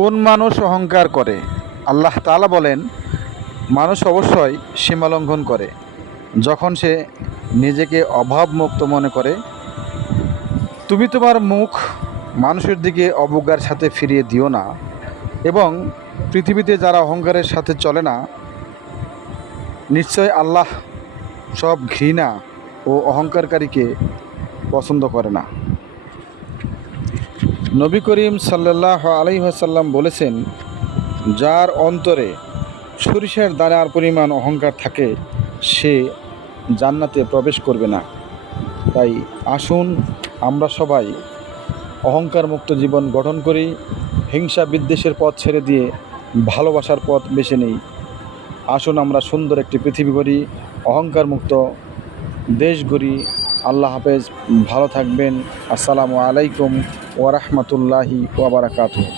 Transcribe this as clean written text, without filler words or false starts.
কোন মানুষ অহংকার করে? আল্লাহ তাআলা বলেন, মানুষ অবশ্যই সীমালঙ্ঘন করে যখন সে নিজেকে অভাবমুক্ত মনে করে। তুমি তোমার মুখ মানুষের দিকে অবজ্ঞার সাথে ফিরিয়ে দিও না, এবং পৃথিবীতে যারা অহংকারের সাথে চলে না, নিশ্চয় আল্লাহ সব ঘৃণা ও অহংকারকারীকে পছন্দ করে না। নবী করিম সাল্লাল্লাহু আলাইহি ওয়াসাল্লাম বলেছেন, যার অন্তরে সরিষার দানার পরিমাণ অহংকার থাকে সে জান্নাতে প্রবেশ করবে না। তাই আসুন আমরা সবাই অহংকার মুক্ত জীবন গঠন করি, হিংসা বিদ্বেষের পথ ছেড়ে দিয়ে ভালোবাসার পথ বেছে নেই। আসুন আমরা সুন্দর একটি পৃথিবী গড়ি, অহংকার মুক্ত দেশ গড়ি। আল্লাহ হাফেজ, ভালো থাকবেন। আসসালামু আলাইকুম ওয়া রাহমাতুল্লাহি ওয়া বারাকাতুহু।